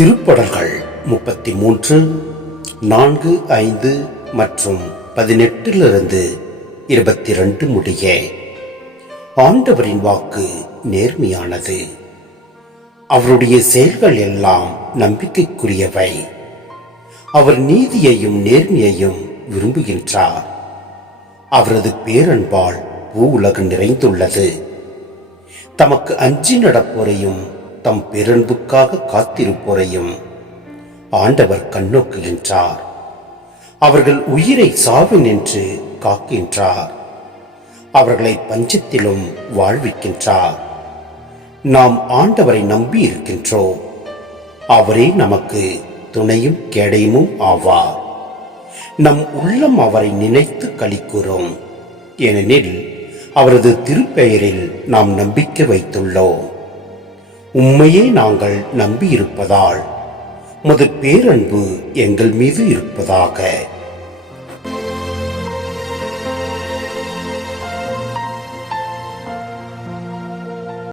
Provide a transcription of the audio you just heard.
திருப்படல்கள் முப்பத்தி மூன்று நான்கு ஐந்து மற்றும் பதினெட்டிலிருந்து இருபத்தி ரெண்டு முடிய ஆண்டவரின் வாக்கு நேர்மையானது. அவருடைய செயல்கள் எல்லாம் நம்பிக்கைக்குரியவை. அவர் நீதியையும் நேர்மையையும் விரும்புகின்றார். அவரது பேரன்பால் பூ உலகம் நிறைந்துள்ளது. தமக்கு அஞ்சி நடப்போரையும் தம் பேரன்புக்காக காத்திருப்போரையும். ஆண்டவர் கண்ணோக்குகின்றார் அவர்கள் உயிரை சாவினின்று காக்கின்றார். அவர்களை பஞ்சத்திலும் வாழ்விக்கின்றார். நாம் ஆண்டவரை நம்பி இருக்கின்றோம் அவரே நமக்கு துணையும் கேடையுமும் ஆவார். நம் உள்ளம் அவரை நினைத்து களிக்கூறும். ஏனெனில் அவரது திருப்பெயரில் நாம் நம்பிக்கை வைத்துள்ளோம். உம்மையே நாங்கள் நம்பியிருப்பதால் முது பேரன்பு எங்கள் மீது இருப்பதாக.